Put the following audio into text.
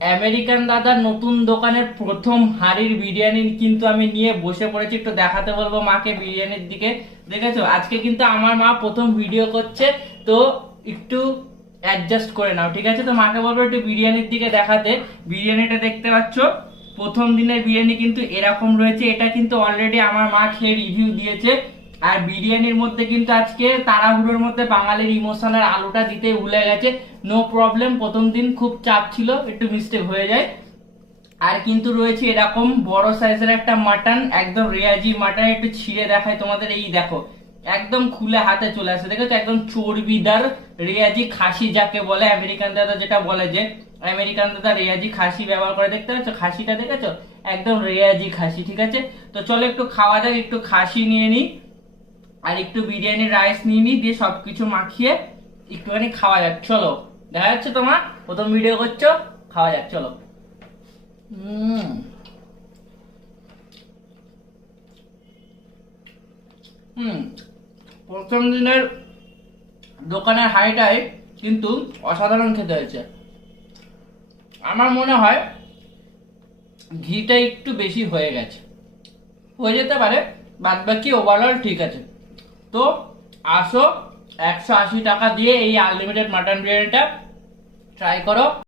American দাদার নতুন দোকানের প্রথম হাঁড়ির বিরিয়ানি কিন্তু আমি নিয়ে বসে পড়েছি, একটু দেখাতে বলবো মাকে বিরিয়ানির দিকে। দেখেছো আজকে কিন্তু আমার মা প্রথম ভিডিও করছে, তো একটু অ্যাডজাস্ট করে নাও, ঠিক আছে? তো মাকে বলবো একটু বিরিয়ানির দিকে দেখাতে। বিরিয়ানিটা দেখতে পাচ্ছ, প্রথম দিনের বিরিয়ানি কিন্তু এরকম রয়েছে। এটা কিন্তু অলরেডি আমার মা খেয়ে রিভিউ দিয়েছে। আর বিরিয়ানির মধ্যে কিন্তু আজকে তাড়াহুড়োর মধ্যে বাঙালির ইমোশনাল আলুটা দিতে ভুলে গেছে। নো প্রবলেম, প্রথম দিন খুব চাপ ছিল, একটু মিস্টেক হয়ে যায়। আর কিন্তু রয়েছে এরকম বড় সাইজের একটা মাটন, একদম রেয়াজি মাটন। একটু ছিঁড়ে দেখায় তোমাদের, এই দেখো একদম খুলে হাতে চলে আসে, দেখেছো? একদম চর্বিদার রেয়াজি খাসি যাকে বলে, আমেরিকান দাদা যেটা বলে যে আমেরিকান দাদা রেয়াজি খাসি ব্যবহার করে, দেখতে পাচ্ছ খাসিটা, দেখেছো? একদম রেয়াজি খাসি, ঠিক আছে? তো চলো একটু খাওয়া যাক, একটু খাসি নিয়ে নিই আর একটু বিরিয়ানি রাইস নিয়ে নিই, দিয়ে সবকিছু মাখিয়ে একটুখানি খাওয়া যাক। চলো, দেখা যাচ্ছে তোমার প্রথম ভিডিও করছো, খাওয়া যাক চলো। হুম হুম প্রথম দিনের দোকানের হাইটাই কিন্তু অসাধারণ খেতে হয়েছে। আমার মনে হয় ঘিটা একটু বেশি হয়ে গেছে, হয়ে যেতে পারে, বাদ বাকি ওভারঅল ঠিক আছে। তো আসো, 180 টাকা দিয়ে এই আনলিমিটেড মাটন বিরিয়ানিটা ট্রাই করো।